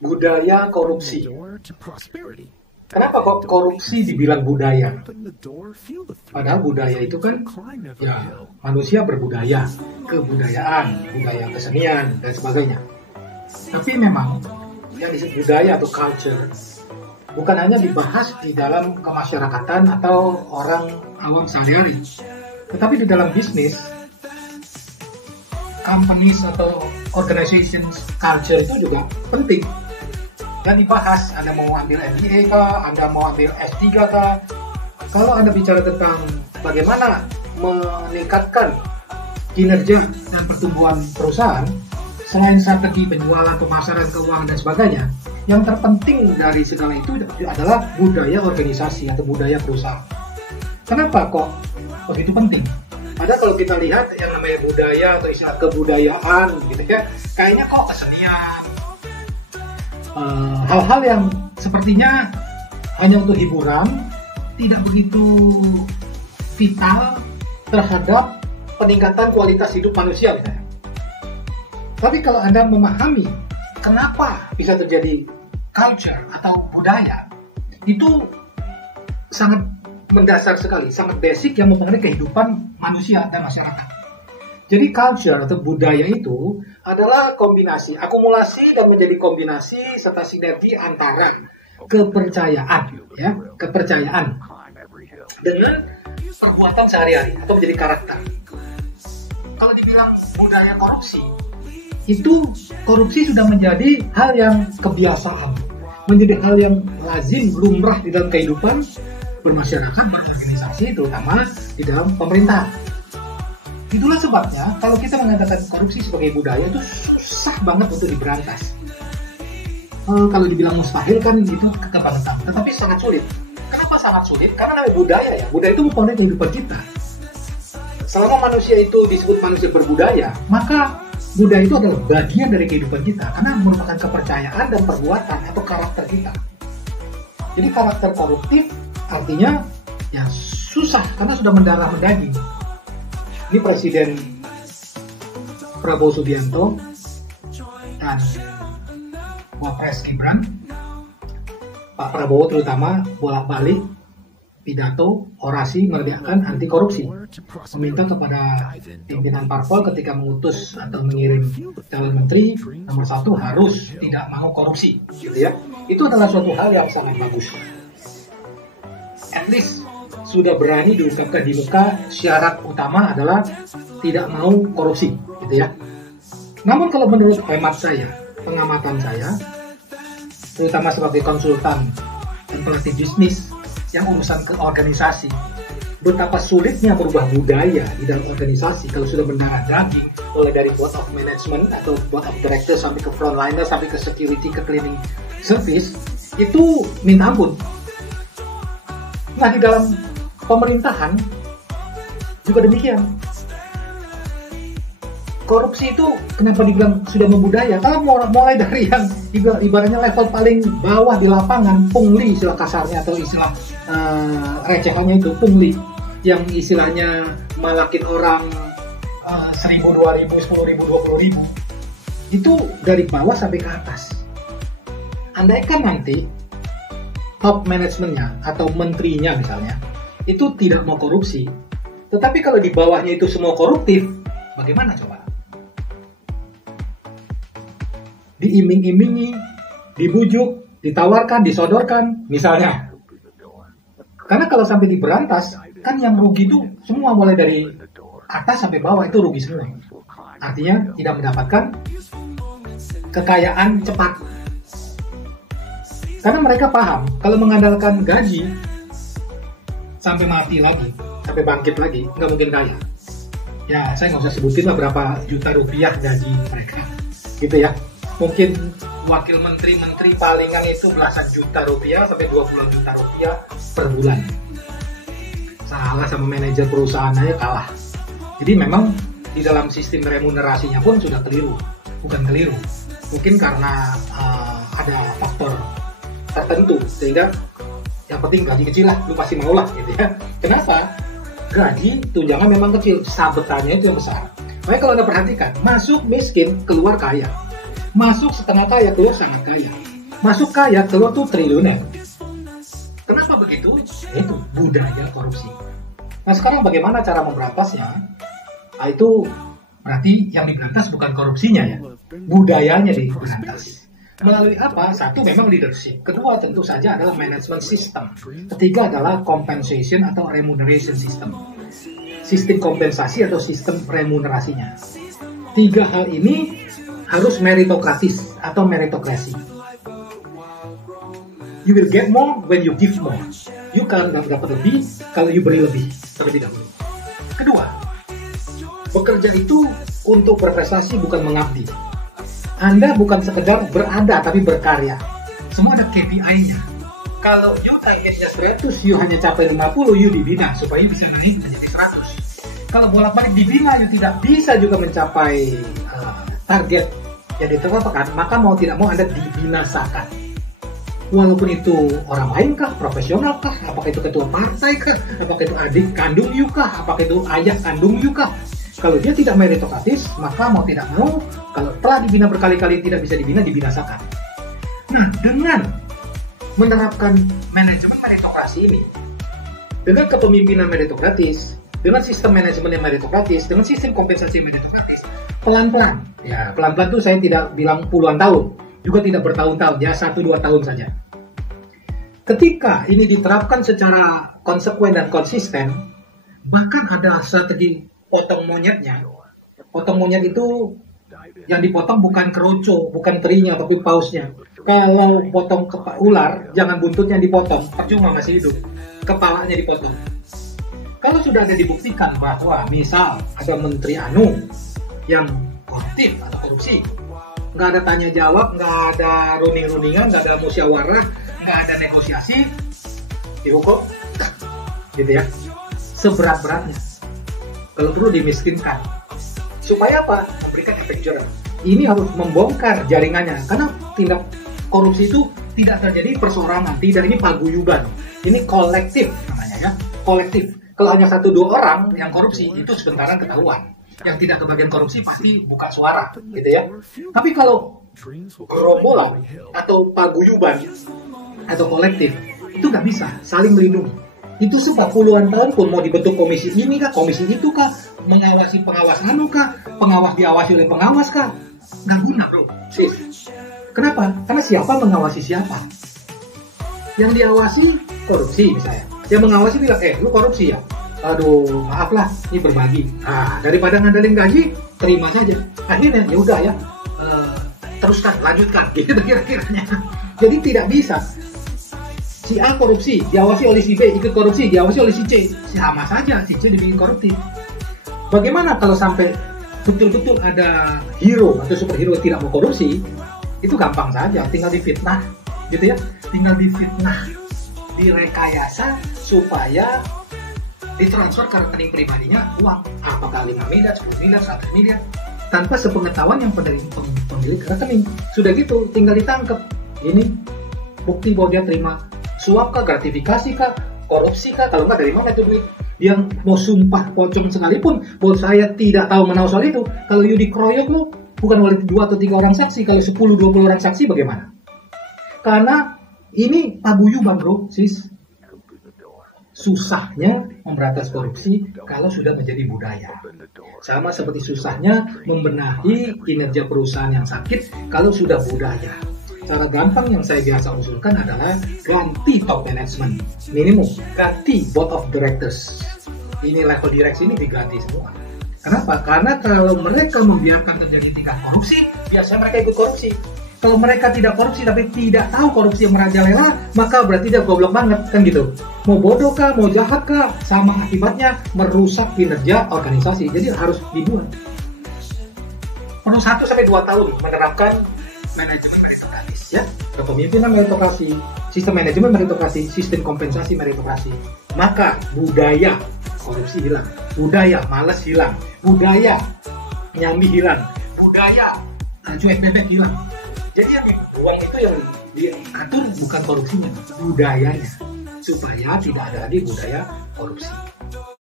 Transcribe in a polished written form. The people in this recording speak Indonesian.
Budaya korupsi. Kenapa kok korupsi dibilang budaya? Padahal budaya itu kan ya manusia berbudaya, kebudayaan, budaya kesenian dan sebagainya. Tapi memang yang disebut budaya atau culture bukan hanya dibahas di dalam kemasyarakatan atau orang awam sehari-hari, tetapi di dalam bisnis, companies atau organizations culture itu juga penting dan dibahas. Anda mau ambil MBA kah? Anda mau ambil S3 kah? Kalau Anda bicara tentang bagaimana meningkatkan kinerja dan pertumbuhan perusahaan, selain strategi penjualan, pemasaran, keuangan, dan sebagainya, yang terpenting dari segala itu adalah budaya organisasi atau budaya perusahaan. Kenapa kok begitu penting? Padahal kalau kita lihat yang namanya budaya atau istilah kebudayaan gitu ya, kayaknya kok kesenian, hal-hal yang sepertinya hanya untuk hiburan, tidak begitu vital terhadap peningkatan kualitas hidup manusia misalnya. Tapi kalau Anda memahami kenapa bisa terjadi culture atau budaya, itu sangat mendasar sekali, sangat basic yang mempengaruhi kehidupan manusia dan masyarakat. Jadi culture atau budaya itu adalah kombinasi, akumulasi dan menjadi kombinasi serta sinergi antara kepercayaan, ya, kepercayaan dengan perbuatan sehari-hari atau menjadi karakter. Kalau dibilang budaya korupsi, itu korupsi sudah menjadi hal yang kebiasaan, menjadi hal yang lazim, lumrah di dalam kehidupan bermasyarakat, berorganisasi, terutama di dalam pemerintah. Itulah sebabnya kalau kita mengatakan korupsi sebagai budaya itu susah banget untuk diberantas. Kalau dibilang mustahil kan itu kebangetan, tetapi sangat sulit. Kenapa sangat sulit? Karena namanya budaya ya. Budaya itu mempengaruhi kehidupan kita. Selama manusia itu disebut manusia berbudaya, maka budaya itu adalah bagian dari kehidupan kita karena merupakan kepercayaan dan perbuatan atau karakter kita. Jadi karakter koruptif artinya ya susah karena sudah mendarah mendaging. Ini Presiden Prabowo Subianto dan Wapres Gibran, Pak Prabowo terutama bolak-balik pidato, orasi meneriakkan anti korupsi, meminta kepada pimpinan parpol ketika mengutus atau mengirim calon menteri nomor 1 harus tidak mau korupsi, gitu ya. Itu adalah suatu hal yang sangat bagus. At least sudah berani diungkapkan di muka, syarat utama adalah tidak mau korupsi, gitu ya. Namun kalau menurut hemat saya, pengamatan saya, terutama sebagai konsultan dan pelatih bisnis yang urusan ke organisasi, betapa sulitnya berubah budaya di dalam organisasi kalau sudah mendarah daging, mulai dari board of management atau board of director sampai ke frontliner, sampai ke security, ke cleaning service, itu minta ampun. Nah, di dalam pemerintahan juga demikian. Korupsi itu kenapa dibilang sudah membudaya? Kalau mulai dari yang ibaratnya level paling bawah di lapangan, pungli istilah kasarnya atau istilah recehannya itu pungli, yang istilahnya malakin orang 1.000, 2.000, 10.000, 20.000, itu dari bawah sampai ke atas. Andaikan nanti top manajemennya atau menterinya misalnya itu tidak mau korupsi, tetapi kalau di bawahnya itu semua koruptif, bagaimana coba? Diiming-imingi, dibujuk, ditawarkan, disodorkan, misalnya. Karena kalau sampai diberantas, kan yang rugi itu semua mulai dari atas sampai bawah itu rugi semua. Artinya tidak mendapatkan kekayaan cepat. Karena mereka paham, kalau mengandalkan gaji, sampai mati lagi, sampai bangkit lagi, nggak mungkin kaya. Ya, saya nggak usah sebutin lah berapa juta rupiah gaji mereka, gitu ya. Mungkin wakil menteri palingan itu belasan juta rupiah sampai 20 juta rupiah per bulan. Salah sama manajer perusahaan aja kalah. Jadi memang di dalam sistem remunerasinya pun sudah keliru. Bukan keliru, mungkin karena ada faktor tertentu sehingga yang penting gaji kecil lah, lu pasti mau lah gitu ya. Kenapa? Gaji tunjangan memang kecil, sabetannya itu yang besar. Makanya kalau Anda perhatikan, masuk miskin, keluar kaya. Masuk setengah kaya, keluar sangat kaya. Masuk kaya, keluar tuh triliuner. Kenapa begitu? Itu budaya korupsi. Nah sekarang bagaimana cara memberantasnya? Nah, itu berarti yang diberantas bukan korupsinya ya, budayanya diberantas. Melalui apa? Satu memang leadership. Kedua tentu saja adalah management system. Ketiga adalah compensation atau remuneration system. Sistem kompensasi atau sistem remunerasinya. Tiga hal ini harus meritokratis atau meritokrasi. You will get more when you give more. You kan dapat lebih kalau you beri lebih terlebih dahulu. Kedua, bekerja itu untuk berprestasi bukan mengabdi. Anda bukan sekedar berada tapi berkarya. Semua ada KPI-nya. Kalau you targetnya 100, you hanya capai 50, you dibina supaya you bisa naik menjadi 100. Kalau bolak-balik dibina, you tidak bisa juga mencapai target yang ditetapkan, maka mau tidak mau Anda dibinasakan. Walaupun itu orang lain kah, profesional kah, apakah itu ketua partai kah, apakah itu adik kandung you kah, apakah itu ayah kandung you kah. Kalau dia tidak meritokratis, maka mau tidak mau, kalau telah dibina berkali-kali tidak bisa dibina, dibinasakan. Nah, dengan menerapkan manajemen meritokrasi ini, dengan kepemimpinan meritokratis, dengan sistem manajemen yang meritokratis, dengan sistem kompensasi meritokratis, pelan-pelan, ya pelan-pelan itu saya tidak bilang puluhan tahun, juga tidak bertahun-tahun, ya 1-2 tahun saja. Ketika ini diterapkan secara konsekuen dan konsisten, bahkan ada strategi potong monyetnya. Potong monyet itu yang dipotong bukan keroco, bukan terinya, tapi pausnya. Kalau potong ular, jangan buntutnya dipotong, percuma masih hidup. Kepalanya dipotong. Kalau sudah ada dibuktikan bahwa misal ada Menteri Anu yang koruptif atau korupsi, nggak ada tanya jawab, nggak ada runing-runingan, nggak ada musyawarah, nggak ada negosiasi, dihukum, gitu ya, seberat-beratnya. Kalau perlu dimiskinkan. Supaya apa? Memberikan efek jerah. Ini harus membongkar jaringannya, karena tindak korupsi itu tidak terjadi perseorangan, tidak ini paguyuban, ini kolektif namanya ya, kolektif. Kalau hanya 1-2 orang yang korupsi itu sebentaran ketahuan. Yang tidak kebagian korupsi pasti buka suara, gitu ya. Tapi kalau gerombolan atau paguyuban atau kolektif itu nggak bisa saling melindungi. Itu sudah puluhan tahun pun mau dibentuk komisi ini kah, komisi itu kah, mengawasi pengawas anu kah, pengawas diawasi oleh pengawas kah, nggak guna bro. Kenapa? Karena siapa mengawasi siapa? Yang diawasi korupsi misalnya, yang mengawasi bilang lu korupsi ya. Aduh, maaf lah, ini berbagi. Nah, daripada ngandelin gaji, terima saja. Akhirnya ya udah ya, teruskan, lanjutkan, gitu kira-kiranya. Jadi tidak bisa. Si A korupsi, diawasi oleh si B, ikut korupsi, diawasi oleh si C. Sama saja, si C dibikin koruptif. Bagaimana kalau sampai betul-betul ada hero atau superhero tidak mau korupsi? Itu gampang saja, tinggal difitnah, gitu ya. Tinggal difitnah, direkayasa supaya ditransfer ke rekening pribadinya uang, apakah 5 miliar, 10 miliar, 100 miliar, tanpa sepengetahuan yang pemilik rekening. Sudah gitu, tinggal ditangkap. Ini bukti bahwa dia terima suap kah, gratifikasi kah, korupsi kah, kalau nggak dari mana itu duit. Yang mau sumpah pocong sekalipun bahwa saya tidak tahu menahu soal itu, kalau you dikeroyok lu bukan oleh 2 atau 3 orang saksi, kalau 10-20 orang saksi bagaimana? Karena ini paguyuban bro, sis. Susahnya memberantas korupsi kalau sudah menjadi budaya. Sama seperti susahnya membenahi kinerja perusahaan yang sakit kalau sudah budaya. Cara gampang yang saya biasa usulkan adalah ganti top management, minimum ganti board of directors. Ini level direksi ini diganti semua. Kenapa? Karena kalau mereka membiarkan terjadi tingkat korupsi, biasanya mereka ikut korupsi. Kalau mereka tidak korupsi tapi tidak tahu korupsi yang merajalela, maka berarti dia goblok banget, kan gitu. Mau bodoh kah, mau jahat kah, sama akibatnya merusak kinerja organisasi. Jadi harus dibuat. Perlu 1-2 tahun menerapkan manajemen meritokratis, ya. Kepemimpinan meritokrasi, sistem manajemen meritokrasi, sistem kompensasi meritokrasi. Maka budaya korupsi hilang, budaya malas hilang, budaya nyambi hilang, budaya cuek bebek hilang. Jadi yang dibuang itu yang diatur bukan korupsinya, budayanya, supaya tidak ada lagi budaya korupsi.